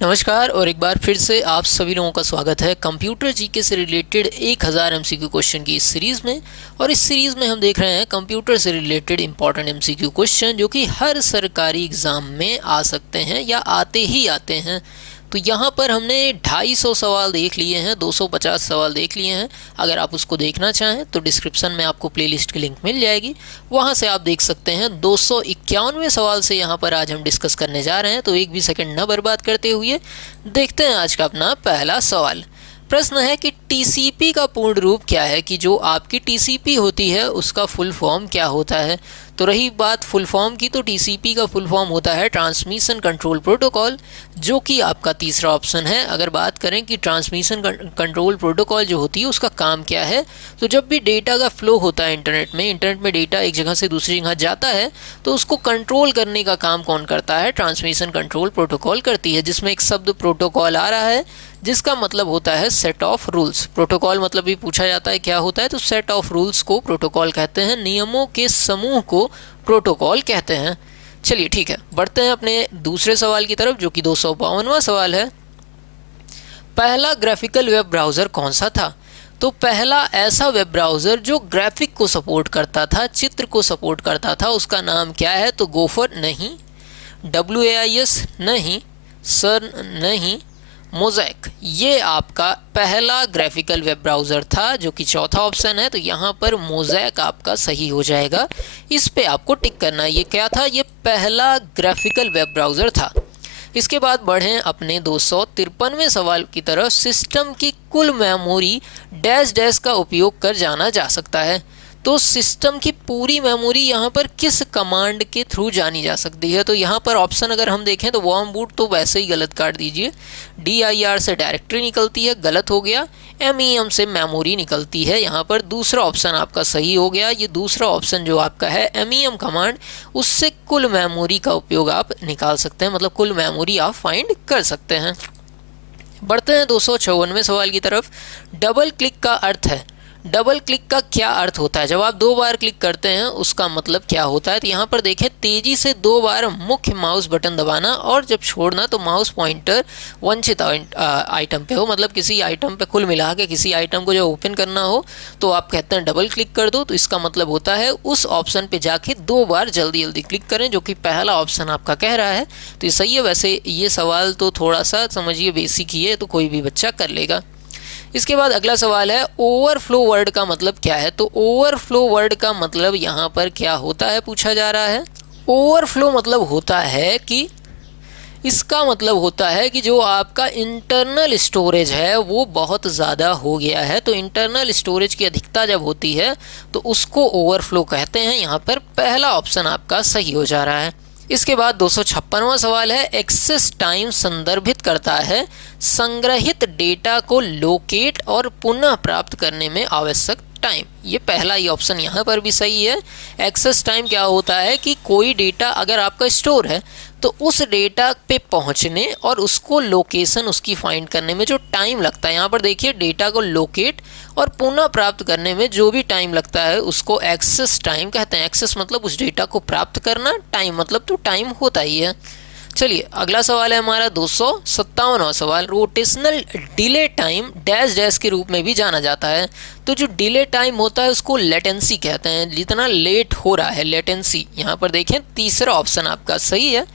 नमस्कार और एक बार फिर से आप सभी लोगों का स्वागत है कंप्यूटर जीके से रिलेटेड 1000 एमसीक्यू क्वेश्चन की इस सीरीज़ में। और इस सीरीज़ में हम देख रहे हैं कंप्यूटर से रिलेटेड इंपॉर्टेंट एमसीक्यू क्वेश्चन जो कि हर सरकारी एग्ज़ाम में आ सकते हैं या आते ही आते हैं। तो यहाँ पर हमने 250 सवाल देख लिए हैं, 250 सवाल देख लिए हैं। अगर आप उसको देखना चाहें तो डिस्क्रिप्शन में आपको प्लेलिस्ट की लिंक मिल जाएगी, वहाँ से आप देख सकते हैं। 291वें सवाल से यहाँ पर आज हम डिस्कस करने जा रहे हैं, तो एक भी सेकंड न बर्बाद करते हुए देखते हैं आज का अपना पहला सवाल। प्रश्न है कि टीसीपी का पूर्ण रूप क्या है, कि जो आपकी टीसीपी होती है उसका फुल फॉर्म क्या होता है। तो रही बात फुल फॉर्म की, तो टीसीपी का फुल फॉर्म होता है ट्रांसमिशन कंट्रोल प्रोटोकॉल, जो कि आपका तीसरा ऑप्शन है। अगर बात करें कि ट्रांसमिशन कंट्रोल प्रोटोकॉल जो होती है उसका काम क्या है, तो जब भी डेटा का फ्लो होता है इंटरनेट में डेटा एक जगह से दूसरी जगह जाता है तो उसको कंट्रोल करने का काम कौन करता है, ट्रांसमिशन कंट्रोल प्रोटोकॉल करती है। जिसमें एक शब्द प्रोटोकॉल आ रहा है जिसका मतलब होता है सेट ऑफ रूल्स। प्रोटोकॉल मतलब भी पूछा जाता है क्या होता है, तो सेट ऑफ रूल्स को प्रोटोकॉल कहते हैं, नियमों के समूह को प्रोटोकॉल कहते हैं। चलिए ठीक है, बढ़ते हैं अपने दूसरे सवाल की तरफ जो कि 252वां सवाल है। पहला ग्राफिकल वेब ब्राउज़र कौन सा था। तो पहला ऐसा वेब ब्राउज़र जो ग्राफिक को सपोर्ट करता था, चित्र को सपोर्ट करता था, उसका नाम क्या है। तो गोफर नहीं, WAIS नहीं, सर नहीं, मोज़ैक, ये आपका पहला ग्राफिकल वेब ब्राउज़र था जो कि चौथा ऑप्शन है। तो यहाँ पर मोज़ैक आपका सही हो जाएगा, इस पे आपको टिक करना है। ये क्या था, ये पहला ग्राफिकल वेब ब्राउज़र था। इसके बाद बढ़ें अपने 253वें सवाल की तरफ। सिस्टम की कुल मेमोरी डैश डैश का उपयोग कर जाना जा सकता है। तो सिस्टम की पूरी मेमोरी यहाँ पर किस कमांड के थ्रू जानी जा सकती है। तो यहाँ पर ऑप्शन अगर हम देखें तो वर्म बूट तो वैसे ही गलत काट दीजिए, DIR से डायरेक्टरी निकलती है, गलत हो गया। MEM से मेमोरी निकलती है, यहाँ पर दूसरा ऑप्शन आपका सही हो गया। ये दूसरा ऑप्शन जो आपका है MEM कमांड, उससे कुल मेमोरी का उपयोग आप निकाल सकते हैं, मतलब कुल मेमोरी आप फाइंड कर सकते हैं। बढ़ते हैं 254वें सवाल की तरफ। डबल क्लिक का अर्थ है, डबल क्लिक का क्या अर्थ होता है। जब आप 2 बार क्लिक करते हैं उसका मतलब क्या होता है। तो यहाँ पर देखें, तेजी से 2 बार मुख्य माउस बटन दबाना और जब छोड़ना तो माउस पॉइंटर वांछित आइटम पे हो, मतलब किसी आइटम पे कुल मिला के किसी आइटम को जब ओपन करना हो तो आप कहते हैं डबल क्लिक कर दो। तो इसका मतलब होता है उस ऑप्शन पे जाके 2 बार जल्दी जल्दी क्लिक करें, जो कि पहला ऑप्शन आपका कह रहा है। तो ये सही है। वैसे ये सवाल तो थोड़ा सा समझिए बेसिक ही है, तो कोई भी बच्चा कर लेगा। इसके बाद अगला सवाल है, ओवरफ्लो वर्ड का मतलब क्या है। तो ओवरफ्लो वर्ड का मतलब यहाँ पर क्या होता है पूछा जा रहा है। ओवरफ्लो मतलब होता है कि, इसका मतलब होता है कि जो आपका इंटरनल स्टोरेज है वो बहुत ज़्यादा हो गया है। तो इंटरनल स्टोरेज की अधिकता जब होती है तो उसको ओवरफ्लो कहते हैं। यहाँ पर पहला ऑप्शन आपका सही हो जा रहा है। इसके बाद 256वां सवाल है, एक्सेस टाइम संदर्भित करता है संग्रहित डेटा को लोकेट और पुनः प्राप्त करने में आवश्यक टाइम। ये पहला ही ऑप्शन यहाँ पर भी सही है। एक्सेस टाइम क्या होता है कि कोई डेटा अगर आपका स्टोर है तो उस डेटा पे पहुँचने और उसको लोकेशन उसकी फाइंड करने में जो टाइम लगता है, यहाँ पर देखिए डेटा को लोकेट और पुनः प्राप्त करने में जो भी टाइम लगता है उसको एक्सेस टाइम कहते हैं। एक्सेस मतलब उस डेटा को प्राप्त करना, टाइम मतलब तो टाइम होता ही है। चलिए अगला सवाल है हमारा 257वां सवाल। Rotational delay time dash dash के रूप में भी जाना जाता है। तो जो डिले टाइम होता है उसको लेटेंसी कहते हैं, जितना लेट हो रहा है लेटेंसी। यहाँ पर देखें तीसरा ऑप्शन आपका सही है।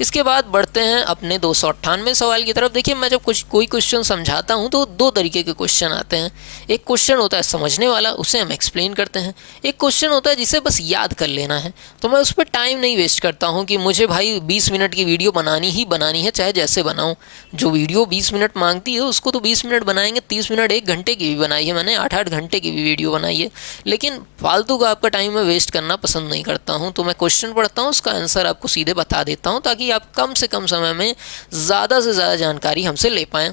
इसके बाद बढ़ते हैं अपने 298वें सवाल की तरफ। देखिए मैं जब कोई क्वेश्चन समझाता हूँ तो 2 तरीके के क्वेश्चन आते हैं। एक क्वेश्चन होता है समझने वाला, उसे हम एक्सप्लेन करते हैं। एक क्वेश्चन होता है जिसे बस याद कर लेना है। तो मैं उस पर टाइम नहीं वेस्ट करता हूँ कि मुझे भाई 20 मिनट की वीडियो बनानी ही बनानी है, चाहे जैसे बनाऊँ। जो वीडियो 20 मिनट मांगती है उसको तो 20 मिनट बनाएंगे, 30 मिनट 1 घंटे की भी बनाई है मैंने, 8-8 घंटे की भी वीडियो बनाई है। लेकिन फालतू का आपका टाइम मैं वेस्ट करना पसंद नहीं करता हूँ। तो मैं क्वेश्चन पढ़ता हूँ, उसका आंसर आपको सीधे बता देता हूँ ताकि आप कम से कम समय में ज़्यादा से ज़्यादा जानकारी हमसे ले पाएँ।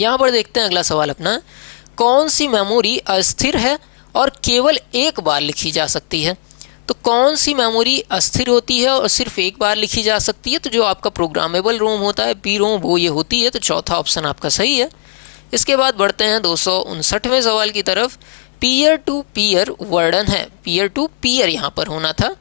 यहाँ पर देखते हैं अगला सवाल अपना, कौन सी मेमोरी अस्थिर है और केवल एक बार लिखी जा सकती है। तो कौन सी मेमोरी अस्थिर होती है और सिर्फ एक बार लिखी जा सकती है। तो जो आपका प्रोग्रामेबल रोम होता है, PROM, वो ये होती है। तो चौथा ऑप्शन आपका सही है। इसके बाद बढ़ते हैं 259वें सवाल की तरफ। पीयर टू पीयर वर्णन है, पीयर टू पीयर यहाँ पर होना था।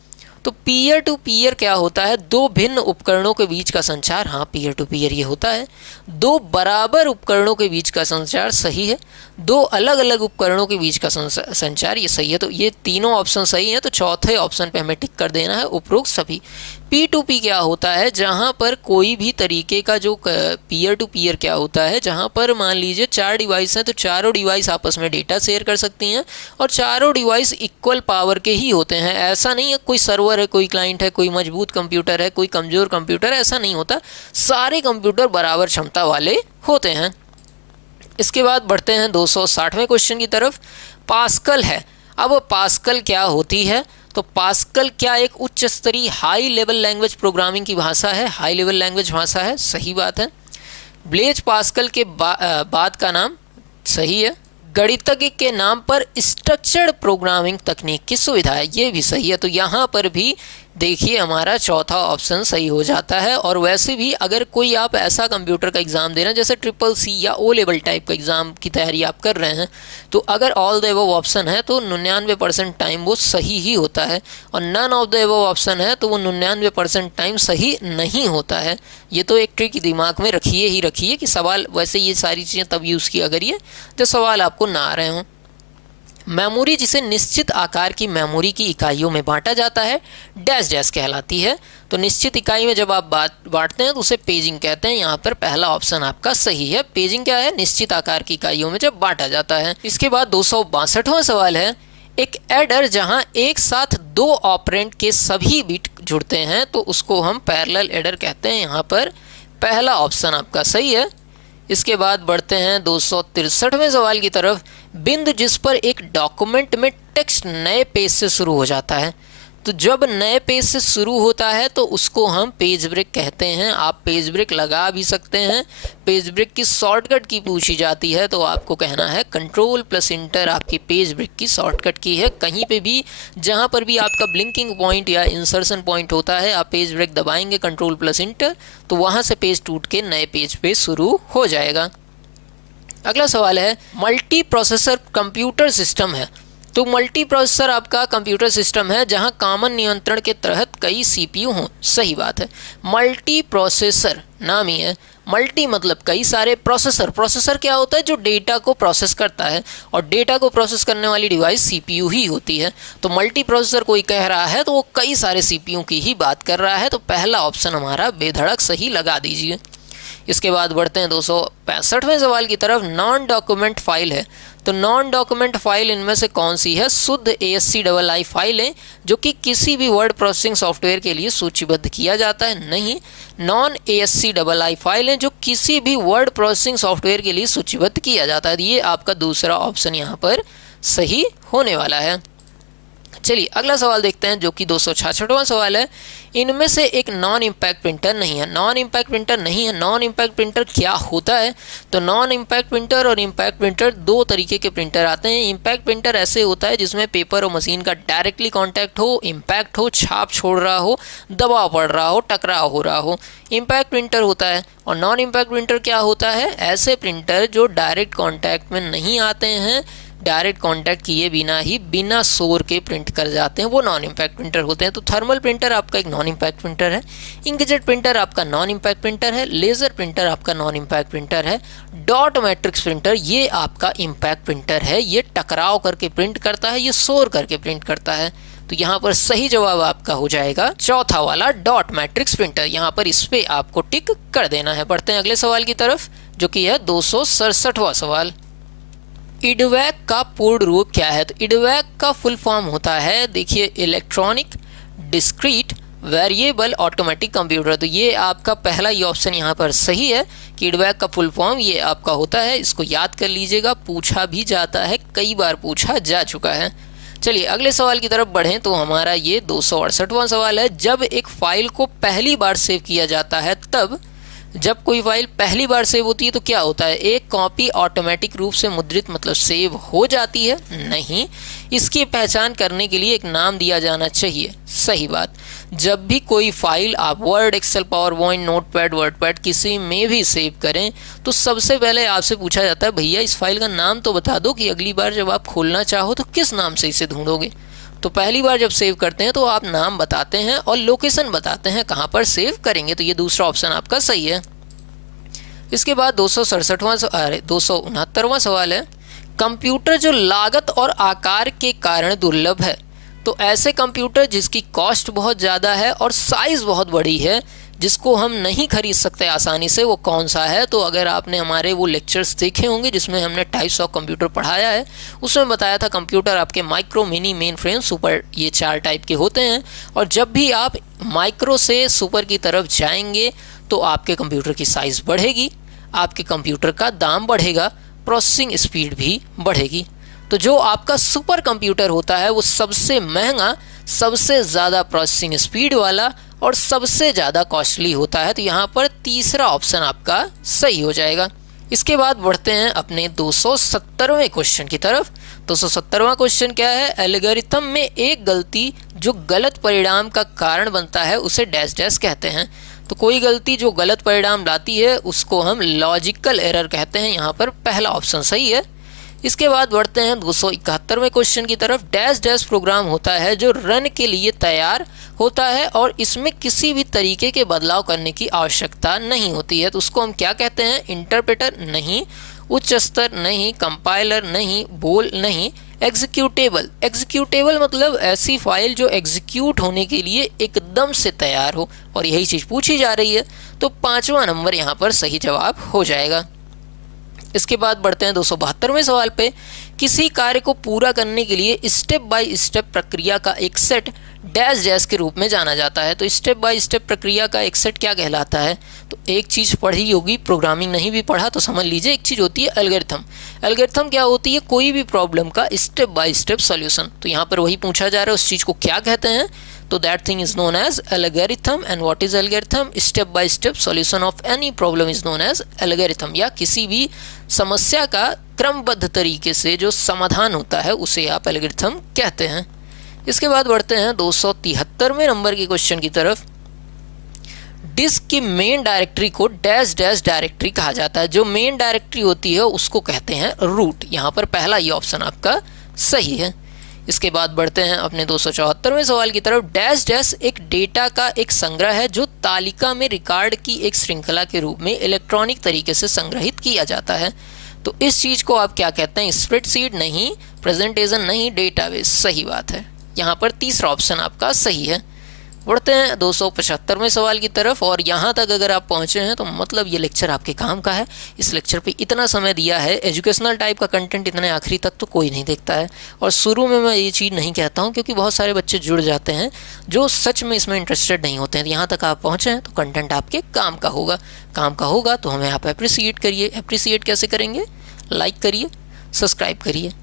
तो पीयर टू पीयर क्या होता है? दो भिन्न उपकरणों के बीच का संचार। हाँ, पीयर टू पीयर ये होता है। दो बराबर उपकरणों के बीच का संचार, सही है। दो अलग अलग उपकरणों के बीच का संचार, ये सही है। तो ये तीनों ऑप्शन सही है। तो चौथे ऑप्शन पे हमें टिक कर देना है, उपरोक्त सभी। पी टू पी क्या होता है? जहाँ पर कोई भी तरीके का जो पीयर टू पीयर क्या होता है, जहाँ पर मान लीजिए 4 डिवाइस हैं, तो चारों डिवाइस आपस में डेटा शेयर कर सकती हैं और चारों डिवाइस इक्वल पावर के ही होते हैं। ऐसा नहीं है कोई सर्वर है, कोई क्लाइंट है, कोई मजबूत कंप्यूटर है, कोई कमज़ोर कंप्यूटर है, ऐसा नहीं होता। सारे कंप्यूटर बराबर क्षमता वाले होते हैं। इसके बाद बढ़ते हैं 260वें क्वेश्चन की तरफ। पास्कल है। अब पास्कल क्या होती है? तो पास्कल क्या एक उच्च स्तरीय हाई लेवल लैंग्वेज प्रोग्रामिंग की भाषा है? हाई लेवल लैंग्वेज भाषा है, सही बात है। ब्लेज पास्कल के बाद का नाम, सही है। गणितज्ञ के नाम पर स्ट्रक्चर्ड प्रोग्रामिंग तकनीक की सुविधा है, ये भी सही है। तो यहाँ पर भी देखिए हमारा चौथा ऑप्शन सही हो जाता है। और वैसे भी अगर कोई आप ऐसा कंप्यूटर का एग्ज़ाम दे रहे हैं जैसे CCC या O लेवल टाइप का एग्ज़ाम की तैयारी आप कर रहे हैं, तो अगर ऑल द अबव ऑप्शन है तो 99% टाइम वो सही ही होता है, और none of the above option है तो वो 99% टाइम सही नहीं होता है। ये तो एक ट्रिक दिमाग में रखिए ही रखिए कि सवाल, वैसे ये सारी चीज़ें तब यूज़ किया करिए जब सवाल आपको ना आ रहे हों। मेमोरी, जिसे निश्चित आकार की मेमोरी की इकाइयों में बांटा जाता है, डैश डैश कहलाती है। तो निश्चित इकाई में जब आप बांटते हैं तो उसे पेजिंग कहते हैं। यहाँ पर पहला ऑप्शन आपका सही है। पेजिंग क्या है? निश्चित आकार की इकाइयों में जब बांटा जाता है। इसके बाद 262वां सवाल है। एक एडर जहां एक साथ दो ऑपरेंड के सभी बिट जुड़ते हैं तो उसको हम पैरेलल एडर कहते हैं। यहाँ पर पहला ऑप्शन आपका सही है। इसके बाद बढ़ते हैं 263वें सवाल की तरफ। बिंदु जिस पर एक डॉक्यूमेंट में टेक्स्ट नए पेज से शुरू हो जाता है, तो जब नए पेज से शुरू होता है तो उसको हम पेज ब्रेक कहते हैं। आप पेज ब्रेक लगा भी सकते हैं। पेज ब्रेक की शॉर्टकट की पूछी जाती है तो आपको कहना है Ctrl+Enter आपकी पेज ब्रेक की शॉर्टकट की है। कहीं पे भी जहां पर भी आपका ब्लिंकिंग पॉइंट या इंसर्शन पॉइंट होता है, आप पेज ब्रेक दबाएंगे Ctrl+Enter, तो वहां से पेज टूट के नए पेज पे शुरू हो जाएगा। अगला सवाल है, मल्टी प्रोसेसर कंप्यूटर सिस्टम है। तो मल्टी प्रोसेसर आपका कंप्यूटर सिस्टम है जहां कॉमन नियंत्रण के तहत कई सीपीयू हों, सही बात है। मल्टी प्रोसेसर नाम ही है। मल्टी मतलब कई सारे, प्रोसेसर, प्रोसेसर क्या होता है? जो डेटा को प्रोसेस करता है, और डेटा को प्रोसेस करने वाली डिवाइस सीपीयू ही होती है। तो मल्टी प्रोसेसर कोई कह रहा है तो वो कई सारे सीपीयू की ही बात कर रहा है। तो पहला ऑप्शन हमारा बेधड़क सही लगा दीजिए। इसके बाद बढ़ते हैं 265वें सवाल की तरफ। नॉन डॉक्यूमेंट फाइल है। तो नॉन डॉक्यूमेंट फाइल इनमें से कौन सी है? शुद्ध ASCII फाइल है जो कि किसी भी वर्ड प्रोसेसिंग सॉफ्टवेयर के लिए सूचीबद्ध किया जाता है, नहीं। नॉन ASCII फाइल है जो किसी भी वर्ड प्रोसेसिंग सॉफ्टवेयर के लिए सूचीबद्ध किया जाता है। ये आपका दूसरा ऑप्शन यहाँ पर सही होने वाला है। चलिए अगला सवाल देखते हैं जो कि 266वां सवाल है। इनमें से एक नॉन इम्पैक्ट प्रिंटर नहीं है। नॉन इम्पैक्ट प्रिंटर नहीं है। नॉन इम्पैक्ट प्रिंटर क्या होता है? तो नॉन इम्पैक्ट प्रिंटर और इम्पैक्ट प्रिंटर दो तरीके के प्रिंटर आते हैं। इम्पैक्ट प्रिंटर ऐसे होता है जिसमें पेपर और मशीन का डायरेक्टली कांटेक्ट हो, इम्पैक्ट हो, छाप छोड़ रहा हो, दबाव पड़ रहा हो, टकराव हो रहा हो, इम्पैक्ट प्रिंटर होता है। और नॉन इम्पैक्ट प्रिंटर क्या होता है? ऐसे प्रिंटर जो डायरेक्ट कांटेक्ट में नहीं आते हैं, डायरेक्ट कांटेक्ट किए बिना ही बिना शोर के प्रिंट कर जाते हैं, वो नॉन इम्पैक्ट प्रिंटर होते हैं। तो थर्मल प्रिंटर आपका एक नॉन इम्पैक्ट प्रिंटर है, इंकजेट प्रिंटर आपका नॉन इम्पैक्ट प्रिंटर है, लेज़र प्रिंटर आपका नॉन इम्पैक्ट प्रिंटर है, डॉट मैट्रिक्स प्रिंटर ये आपका इम्पैक्ट प्रिंटर है। ये टकराव करके प्रिंट करता है, ये शोर करके प्रिंट करता है। तो यहाँ पर सही जवाब आपका हो जाएगा चौथा वाला डॉट मैट्रिक्स प्रिंटर। यहाँ पर इस पे आपको टिक कर देना है। बढ़ते हैं अगले सवाल की तरफ जो कि है 267वां सवाल। इडवैक का पूर्ण रूप क्या है? तो इडवैक का फुल फॉर्म होता है, देखिए, electronic discrete variable automatic computer. तो ये आपका पहला ही ऑप्शन यहाँ पर सही है कि इडवैक का फुल फॉर्म ये आपका होता है। इसको याद कर लीजिएगा, पूछा भी जाता है, कई बार पूछा जा चुका है। चलिए अगले सवाल की तरफ बढ़ें तो हमारा ये 268वां सवाल है। जब एक फाइल को पहली बार सेव किया जाता है, तब जब कोई फाइल पहली बार सेव होती है तो क्या होता है? एक कॉपी ऑटोमेटिक रूप से मुद्रित मतलब सेव हो जाती है? नहीं, इसकी पहचान करने के लिए एक नाम दिया जाना चाहिए, सही बात। जब भी कोई फाइल आप Word, Excel, PowerPoint, Notepad, WordPad किसी में भी सेव करें तो सबसे पहले आपसे पूछा जाता है, भैया इस फाइल का नाम तो बता दो कि अगली बार जब आप खोलना चाहो तो किस नाम से इसे ढूंढोगे। तो पहली बार जब सेव करते हैं तो आप नाम बताते हैं और लोकेशन बताते हैं कहाँ पर सेव करेंगे, तो ये दूसरा ऑप्शन आपका सही है। इसके बाद 269वां सवाल है, कंप्यूटर जो लागत और आकार के कारण दुर्लभ है, तो ऐसे कंप्यूटर जिसकी कॉस्ट बहुत ज़्यादा है और साइज़ बहुत बड़ी है, जिसको हम नहीं खरीद सकते आसानी से, वो कौन सा है? तो अगर आपने हमारे वो लेक्चर्स देखे होंगे जिसमें हमने टाइप्स ऑफ कंप्यूटर पढ़ाया है, उसमें बताया था कंप्यूटर आपके micro, mini, main frame, super, ये 4 टाइप के होते हैं। और जब भी आप माइक्रो से सुपर की तरफ जाएंगे तो आपके कंप्यूटर की साइज़ बढ़ेगी, आपके कंप्यूटर का दाम बढ़ेगा, प्रोसेसिंग स्पीड भी बढ़ेगी। तो जो आपका सुपर कंप्यूटर होता है वो सबसे महंगा, सबसे ज़्यादा प्रोसेसिंग स्पीड वाला और सबसे ज़्यादा कॉस्टली होता है। तो यहाँ पर तीसरा ऑप्शन आपका सही हो जाएगा। इसके बाद बढ़ते हैं अपने 270वें क्वेश्चन की तरफ। 270वां क्वेश्चन क्या है? एल्गोरिथम में एक गलती जो गलत परिणाम का कारण बनता है उसे डैश डैश कहते हैं। तो कोई गलती जो गलत परिणाम लाती है उसको हम लॉजिकल एरर कहते हैं। यहाँ पर पहला ऑप्शन सही है। इसके बाद बढ़ते हैं 271वें क्वेश्चन की तरफ। डैश डैश प्रोग्राम होता है जो रन के लिए तैयार होता है और इसमें किसी भी तरीके के बदलाव करने की आवश्यकता नहीं होती है, तो उसको हम क्या कहते हैं? इंटरप्रेटर नहीं, उच्च स्तर नहीं, कंपाइलर नहीं, बोल नहीं, एग्जीक्यूटेबल। एग्जीक्यूटेबल मतलब ऐसी फाइल जो एग्जीक्यूट होने के लिए एकदम से तैयार हो, और यही चीज़ पूछी जा रही है। तो 5वां नंबर यहाँ पर सही जवाब हो जाएगा। इसके बाद बढ़ते हैं 272वें सवाल पे। किसी कार्य को पूरा करने के लिए स्टेप बाय स्टेप प्रक्रिया का एक सेट डैश डैश के रूप में जाना जाता है। तो स्टेप बाय स्टेप प्रक्रिया का एक सेट क्या कहलाता है? तो एक चीज़ पढ़ी होगी, प्रोग्रामिंग नहीं भी पढ़ा तो समझ लीजिए, एक चीज़ होती है एल्गोरिथम। एल्गोरिथम क्या होती है? कोई भी प्रॉब्लम का स्टेप बाय स्टेप सोल्यूशन। तो यहाँ पर वही पूछा जा रहा है, उस चीज़ को क्या कहते हैं? तो that thing is known as algorithm. And what is algorithm? Step by step solution of any problem is known as algorithm. या किसी भी समस्या का क्रमबद्ध तरीके से जो समाधान होता है उसे आप एल्गोरिथम कहते हैं। इसके बाद बढ़ते हैं 273वें नंबर के क्वेश्चन की तरफ। डिस्क की मेन डायरेक्टरी को डैश डैश डायरेक्टरी कहा जाता है। जो मेन डायरेक्टरी होती है उसको कहते हैं रूट। यहाँ पर पहला ये ऑप्शन आपका सही है। इसके बाद बढ़ते हैं अपने 274वें सवाल की तरफ। डैश डैश एक डेटा का एक संग्रह है जो तालिका में रिकॉर्ड की एक श्रृंखला के रूप में इलेक्ट्रॉनिक तरीके से संग्रहित किया जाता है। तो इस चीज़ को आप क्या कहते हैं? स्प्रेडशीट नहीं, प्रेजेंटेशन नहीं, डेटाबेस। सही बात है। यहाँ पर तीसरा ऑप्शन आपका सही है। बढ़ते हैं 275वें सवाल की तरफ। और यहाँ तक अगर आप पहुँचे हैं तो मतलब ये लेक्चर आपके काम का है। इस लेक्चर पे इतना समय दिया है। एजुकेशनल टाइप का कंटेंट इतने आखिरी तक तो कोई नहीं देखता है, और शुरू में मैं ये चीज़ नहीं कहता हूँ क्योंकि बहुत सारे बच्चे जुड़ जाते हैं जो सच में इसमें इंटरेस्टेड नहीं होते हैं। यहाँ तक आप पहुँचे हैं तो कंटेंट आपके काम का होगा। काम का होगा तो हमें आप अप्रिसिएट करिए। अप्रिसिएट कैसे करेंगे? लाइक करिए, सब्सक्राइब करिए।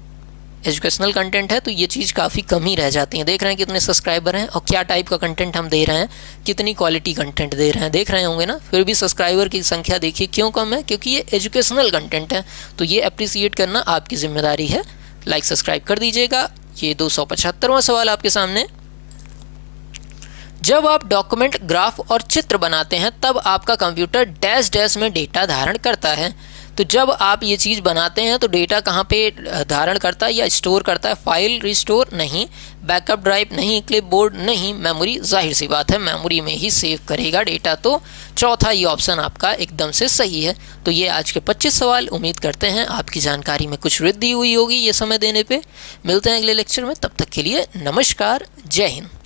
एजुकेशनल कंटेंट है तो ये चीज़ काफ़ी कम ही रह जाती है। देख रहे हैं कितने सब्सक्राइबर हैं और क्या टाइप का कंटेंट हम दे रहे हैं, कितनी क्वालिटी कंटेंट दे रहे हैं, देख रहे होंगे ना। फिर भी सब्सक्राइबर की संख्या देखिए क्यों कम है? क्योंकि ये एजुकेशनल कंटेंट है। तो ये अप्रिसिएट करना आपकी जिम्मेदारी है। लाइक सब्सक्राइब कर दीजिएगा। ये 275वां सवाल आपके सामने। जब आप डॉक्यूमेंट, ग्राफ और चित्र बनाते हैं तब आपका कंप्यूटर डैश डैश में डेटा धारण करता है। तो जब आप ये चीज़ बनाते हैं तो डेटा कहाँ पे धारण करता है या स्टोर करता है? फाइल रिस्टोर नहीं, बैकअप ड्राइव नहीं, क्लिपबोर्ड नहीं, मेमोरी। जाहिर सी बात है मेमोरी में ही सेव करेगा डेटा। तो चौथा ये ऑप्शन आपका एकदम से सही है। तो ये आज के 25 सवाल। उम्मीद करते हैं आपकी जानकारी में कुछ वृद्धि हुई होगी ये समय देने पे। मिलते हैं अगले लेक्चर में, तब तक के लिए नमस्कार, जय हिंद।